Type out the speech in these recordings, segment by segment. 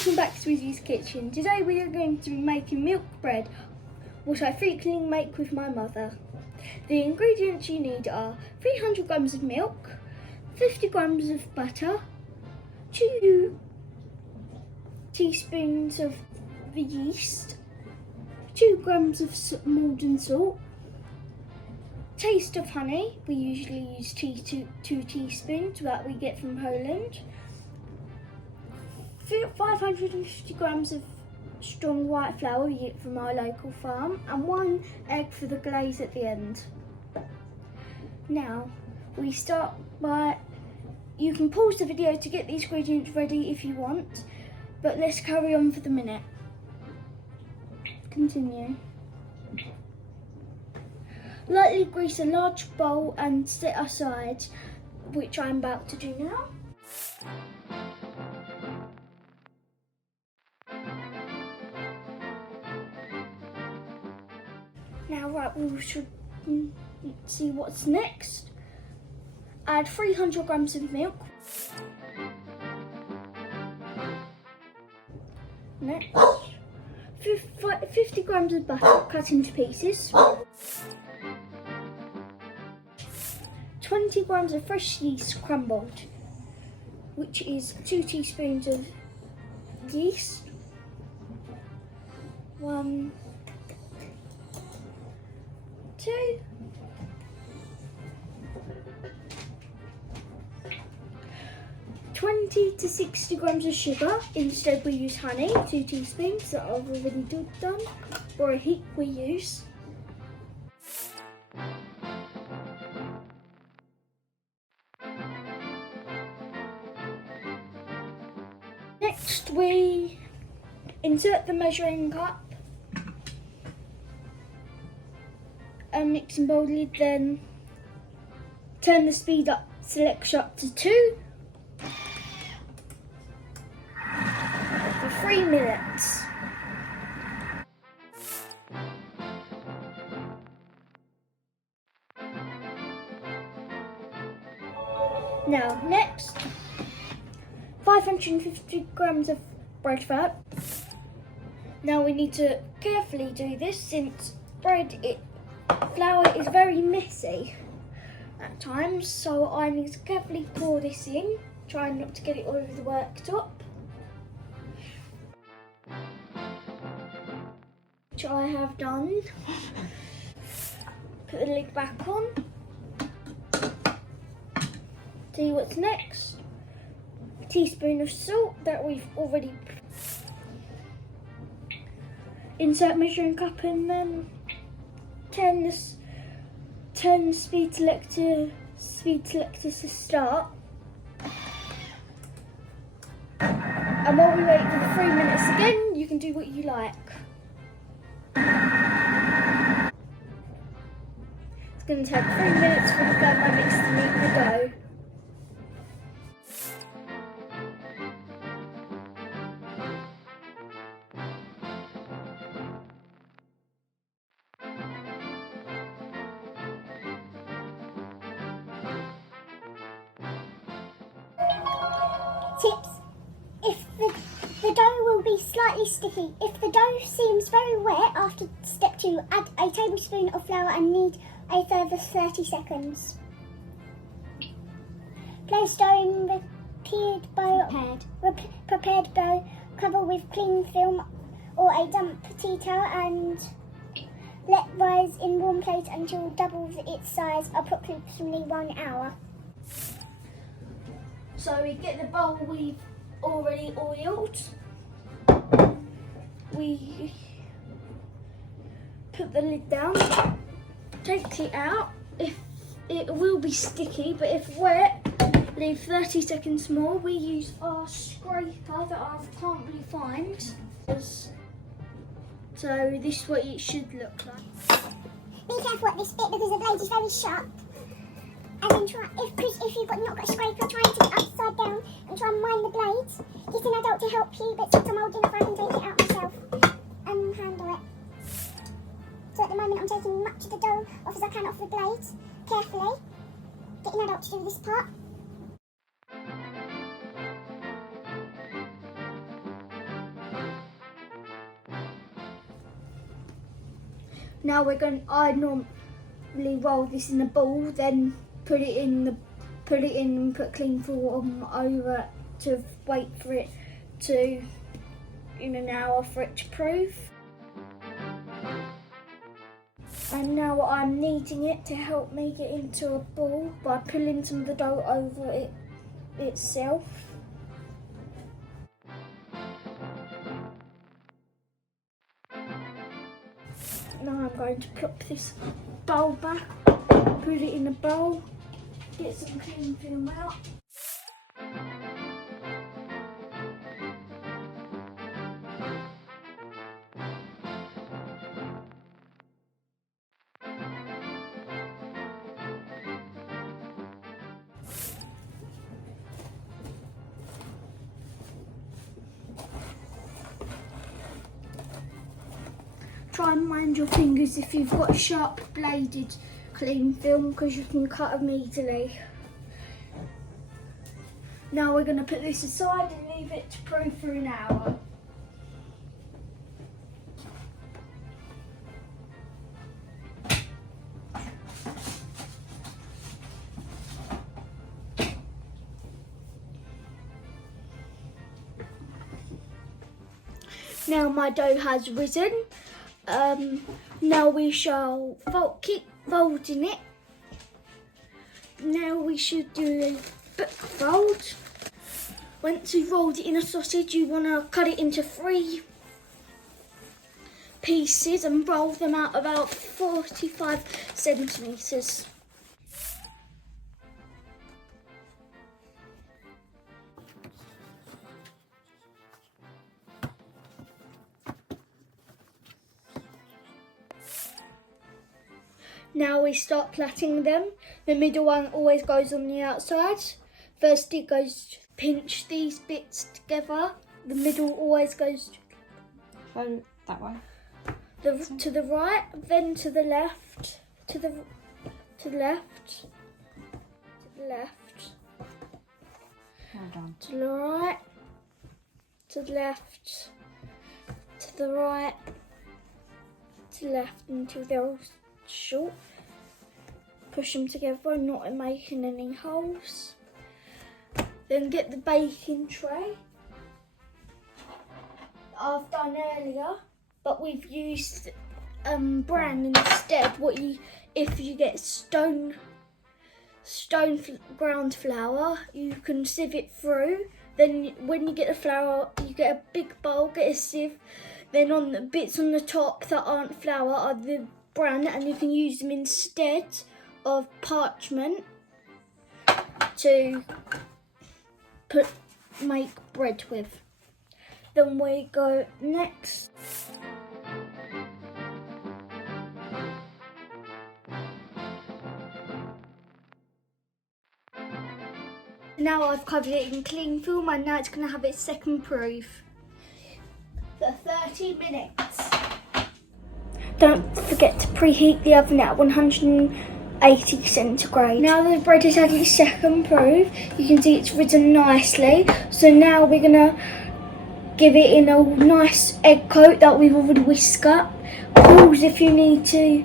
welcome back to Izzy's Kitchen. Today we are going to be making milk bread, what I frequently make with my mother. The ingredients you need are 300 grams of milk, 50 grams of butter, 2 teaspoons of the yeast, 2 grams of Maldon salt, taste of honey. We usually use 2 teaspoons that we get from Poland. 550 grams of strong white flour we get from our local farm, and 1 egg for the glaze at the end. Now we start by, you can pause the video to get these ingredients ready if you want, but let's carry on for the minute. Continue. Lightly grease a large bowl and set aside, which I'm about to do now. Now we should see what's next. Add 300 grams of milk. Next, 50 grams of butter cut into pieces. 20 grams of fresh yeast crumbled, which is 2 teaspoons of yeast. 1, 2, 20 to 60 grams of sugar. Instead we use honey, 2 teaspoons that I've already done, or a heap we use. Next we insert the measuring cup and mixing bowl lid, then turn the speed up, select up to 2 for 3 minutes. Now next, 550 grams of bread fat. Now we need to carefully do this since flour is very messy at times, so I need to carefully pour this in, trying not to get it all over the worktop, which I have done. Put the lid back on. See what's next. A teaspoon of salt that we've already insert measuring cup, and then turn the speed selector to start. And while we wait for the 3 minutes again, you can do what you like. It's going to take 3 minutes for the Thermomix to knead the dough. Tips. If the dough will be slightly sticky. If the dough seems very wet after step 2, add a tablespoon of flour and knead a further 30 seconds. Place dough in prepared dough, cover with cling film or a damp tea towel and let rise in warm plate until double its size, approximately 1 hour. So we get the bowl we've already oiled. We put the lid down, take it out. If it will be sticky, but if wet, leave 30 seconds more. We use our scraper that I can't really find. So this is what it should look like. Be careful at this bit because the blade is very sharp. And then try, if you've not got a scraper, try and take it upside down and try and wind the blades. Get an adult to help you, but since I'm old enough I can take it out myself and handle it. So at the moment I'm taking much of the dough off as I can off the blades, carefully. Get an adult to do this part. Now I normally roll this in a ball, then put it in and put cling film over it to wait for it to in an hour for it to proof. And now I'm kneading it to help me get into a ball by pulling some of the dough over it itself. Now I'm going to plop this bowl back, put it in a bowl, get some cling film out. Try and mind your fingers if you've got a sharp bladed cling film, because you can cut them easily. Now we're going to put this aside and leave it to proof for an hour. Now my dough has risen. Now we shall keep folding it. Now we should do a book fold. Once you've rolled it in a sausage, you want to cut it into 3 pieces and roll them out about 45 centimetres. Now we start plaiting them. The middle one always goes on the outside. First it goes, pinch these bits together. The middle always goes So that way. to the right, then to the left, to the left, to the left, Well done. to the right, to the left, to the right, to the left until they're all short. Push them together, not making any holes. Then get the baking tray that I've done earlier, but we've used bran instead. If you get stone ground flour, you can sieve it through. Then when you get the flour, you get a big bowl, get a sieve. Then on the bits on the top that aren't flour are the bran, and you can use them instead of parchment to make bread with. Then we go next. Now I've covered it in cling film, and now it's going to have its second proof for 30 minutes. Don't forget to preheat the oven at 180 centigrade. Now the bread has had its second proof, you can see it's risen nicely. So now we're going to give it in a nice egg coat that we've already whisked up. Pause if you need to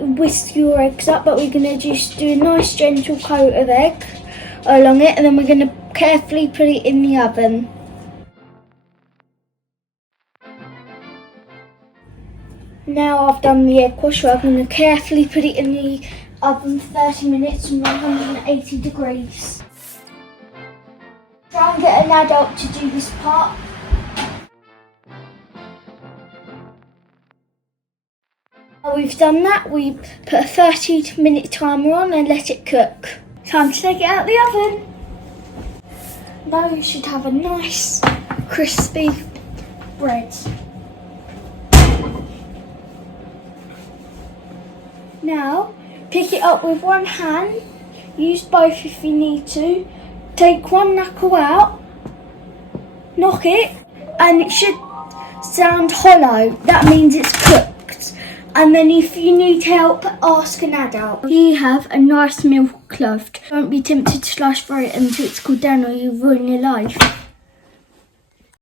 whisk your eggs up, but we're going to just do a nice gentle coat of egg along it, and then we're going to carefully put it in the oven. Now I've done the egg wash, so I'm going to carefully put it in the oven for 30 minutes and 180 degrees. Try and get an adult to do this part. Now we've done that, we put a 30-minute timer on and let it cook. Time to take it out of the oven. Now you should have a nice crispy bread. Now, pick it up with one hand, use both if you need to, take one knuckle out, knock it, and it should sound hollow. That means it's cooked. And then if you need help, ask an adult. Here you have a nice milk loaf. Don't be tempted to slice through it until it's cooled down or you'll ruin your life.